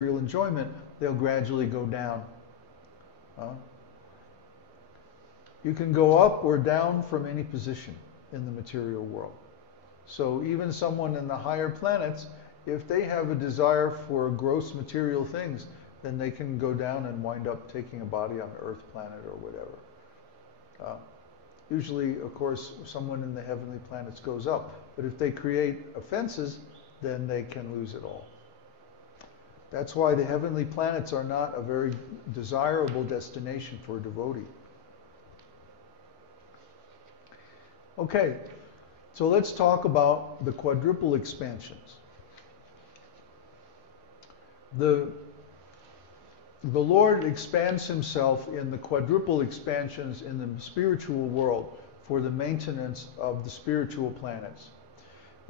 material enjoyment, they'll gradually go down. You can go up or down from any position in the material world. So even someone in the higher planets, if they have a desire for gross material things, then they can go down and wind up taking a body on the Earth planet or whatever. Usually, of course, someone in the heavenly planets goes up. But if they create offenses, then they can lose it all. That's why the heavenly planets are not a very desirable destination for a devotee. Okay, so let's talk about the quadruple expansions. The Lord expands himself in the quadruple expansions in the spiritual world for the maintenance of the spiritual planets.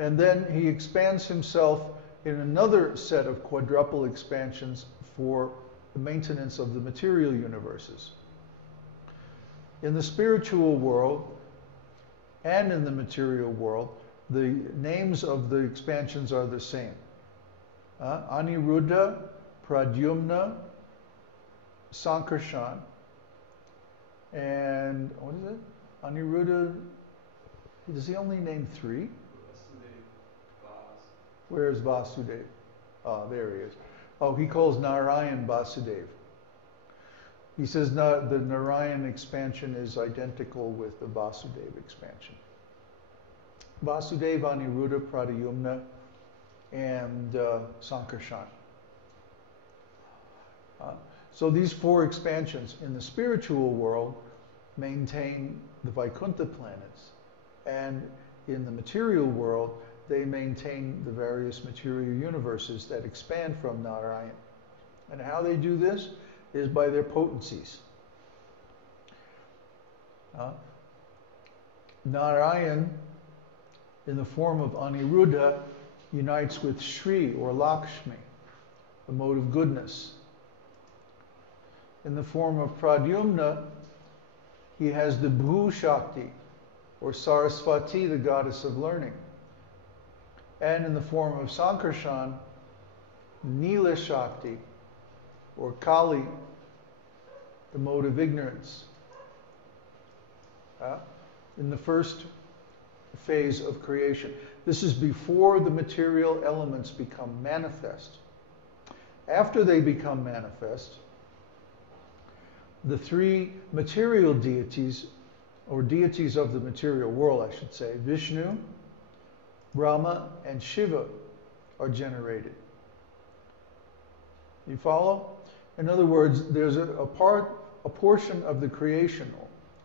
And then he expands himself in another set of quadruple expansions for the maintenance of the material universes. In the spiritual world and in the material world, the names of the expansions are the same. Aniruddha, Pradyumna, Sankarshan, and what is it? Aniruddha, does he only name three? Where's Vasudev? Oh, there he is. Oh, he calls Narayan Vasudev. He says the Narayan expansion is identical with the Vasudev expansion. Vasudeva, Aniruddha, Pradyumna, and Sankarshan. So these four expansions in the spiritual world maintain the Vaikuntha planets, and in the material world they maintain the various material universes that expand from Narayan. And how they do this is by their potencies. Narayan, in the form of Aniruddha, unites with Shri or Lakshmi, the mode of goodness. In the form of Pradyumna, he has the Bhu Shakti, or Saraswati, the goddess of learning. And in the form of Sankarshan, Nila Shakti, or Kali, the mode of ignorance. In the first phase of creation. This is before the material elements become manifest. After they become manifest, the three material deities, or deities of the material world, I should say, Vishnu, Brahma, and Shiva, are generated. You follow? In other words, there's a portion of the creation,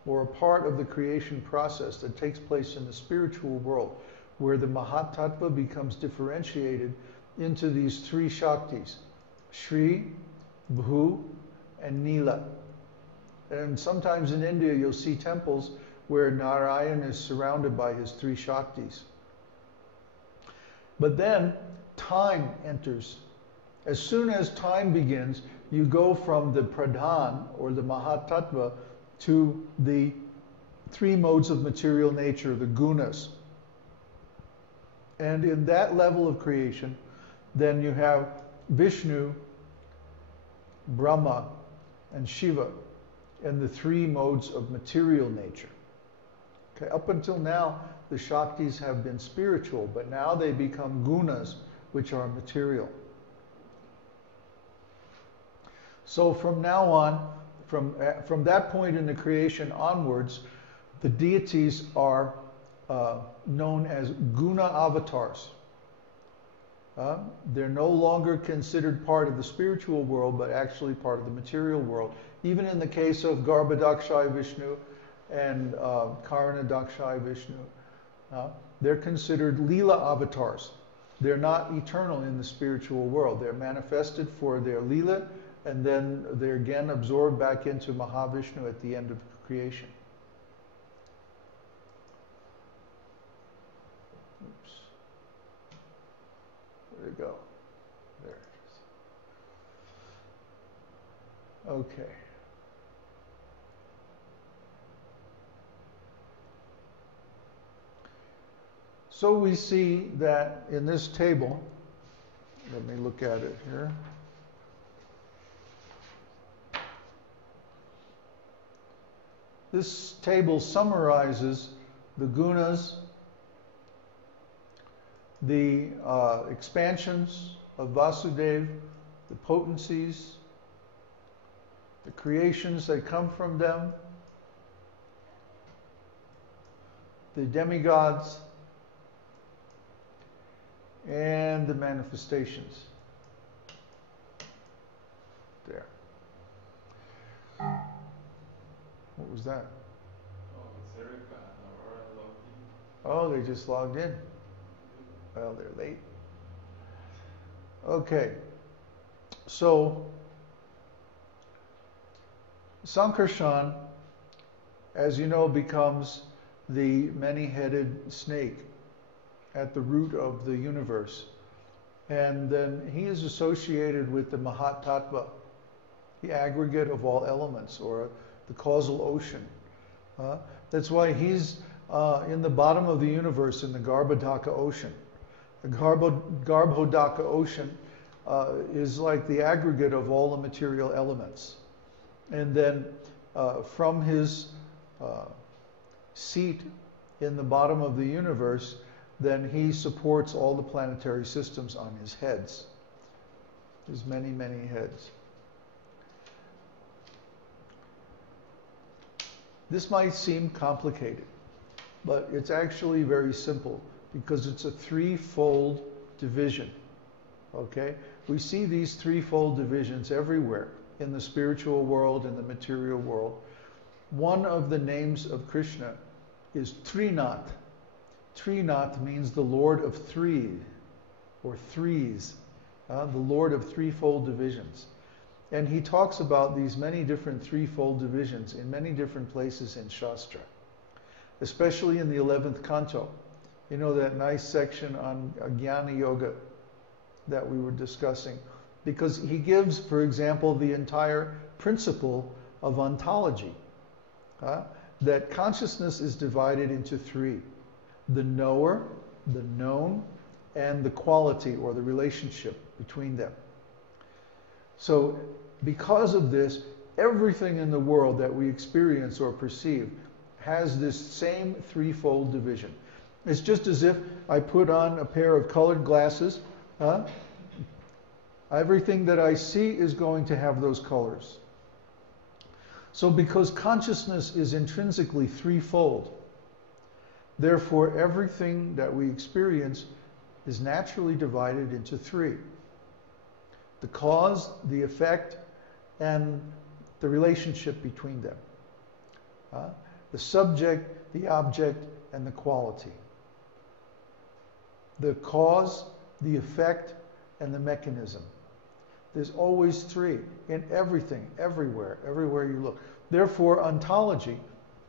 or a part of the creation process that takes place in the spiritual world, where the Mahatattva becomes differentiated into these three Shaktis, Shri, Bhu, and Nila. And sometimes in India you'll see temples where Narayan is surrounded by his three Shaktis. But then time enters. As soon as time begins, you go from the Pradhan, or the Mahatattva, to the three modes of material nature, the gunas. And in that level of creation, then you have Vishnu, Brahma, and Shiva, and the three modes of material nature. Okay, up until now, the Shaktis have been spiritual, but now they become gunas, which are material. So from now on, from that point in the creation onwards, the deities are known as guna avatars. They're no longer considered part of the spiritual world, but actually part of the material world. Even in the case of Garbhodakshai Vishnu and Karanadakshai Vishnu, they're considered Leela avatars. They're not eternal in the spiritual world. They're manifested for their Leela, and then they're again absorbed back into Mahavishnu at the end of creation. Oops. There you go. There it is. Okay. So we see that in this table, let me look at it here. This table summarizes the gunas, the expansions of Vasudeva, the potencies, the creations that come from them, the demigods, and the manifestations. There. What was that? Oh, it's Erica and Aurora logged in. Oh, they just logged in. Well, they're late. Okay. So, Sankarshan, as you know, becomes the many-headed snake at the root of the universe. And then he is associated with the Mahatattva, the aggregate of all elements, or the causal ocean. That's why he's in the bottom of the universe in the Garbhodaka ocean. The Garbhodaka ocean is like the aggregate of all the material elements. And then from his seat in the bottom of the universe, then he supports all the planetary systems on his heads. There's many, many heads. This might seem complicated, but it's actually very simple because it's a threefold division. Okay? We see these threefold divisions everywhere in the spiritual world and the material world. One of the names of Krishna is Trinath. Trinath means the Lord of three, or threes, the Lord of threefold divisions. And he talks about these many different threefold divisions in many different places in Shastra, especially in the 11th canto. You know, that nice section on Jnana Yoga that we were discussing, because he gives, for example, the entire principle of ontology, that consciousness is divided into three: the knower, the known, and the quality or the relationship between them. So because of this, everything in the world that we experience or perceive has this same threefold division. It's just as if I put on a pair of colored glasses. Everything that I see is going to have those colors. So because consciousness is intrinsically threefold, therefore everything that we experience is naturally divided into three: the cause, the effect, and the relationship between them. The subject, the object, and the quality. The cause, the effect, and the mechanism. There's always three in everything, everywhere you look. Therefore, ontology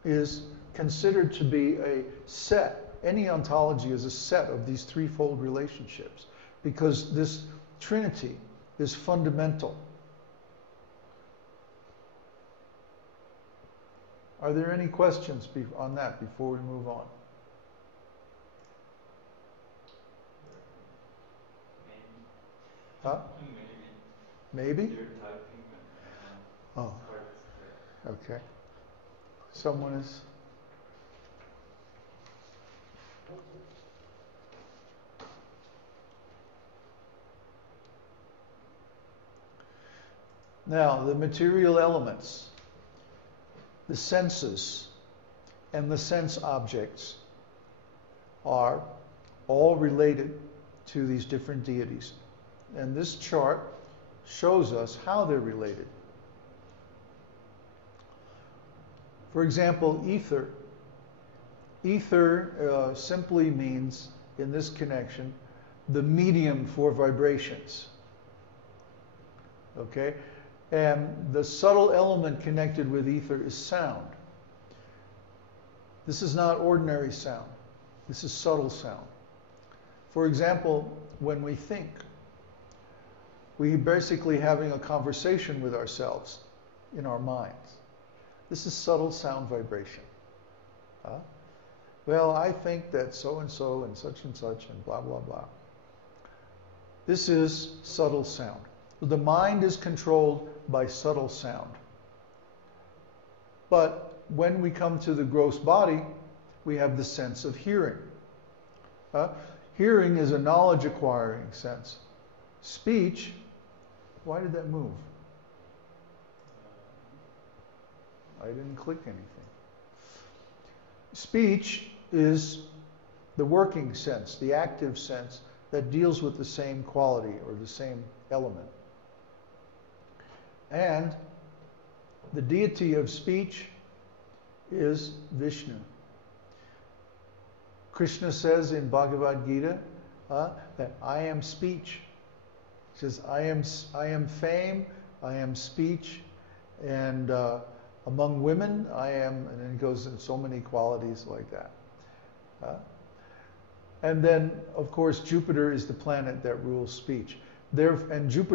is considered to be a set. Any ontology is a set of these threefold relationships, because this trinity is fundamental. Are there any questions on that before we move on? Huh? Maybe? You're typing. Oh, It's hard to say. okay. Someone is... Now, the material elements, the senses, and the sense objects are all related to these different deities. And this chart shows us how they're related. For example, ether. Ether simply means, in this connection, the medium for vibrations. Okay? And the subtle element connected with ether is sound. This is not ordinary sound. This is subtle sound. For example, when we think, we're basically having a conversation with ourselves in our minds. This is subtle sound vibration. Well, I think that so-and-so and such and blah, blah, blah. This is subtle sound. The mind is controlled by subtle sound. But when we come to the gross body, we have the sense of hearing. Hearing is a knowledge acquiring sense. Speech, why did that move? I didn't click anything. Speech is the working sense, the active sense that deals with the same quality or the same element. And the deity of speech is Vishnu. Krishna says in Bhagavad Gita that I am speech. He says, I am fame, I am speech, and among women I am, and then he goes in so many qualities like that. And then, of course, Jupiter is the planet that rules speech. And Jupiter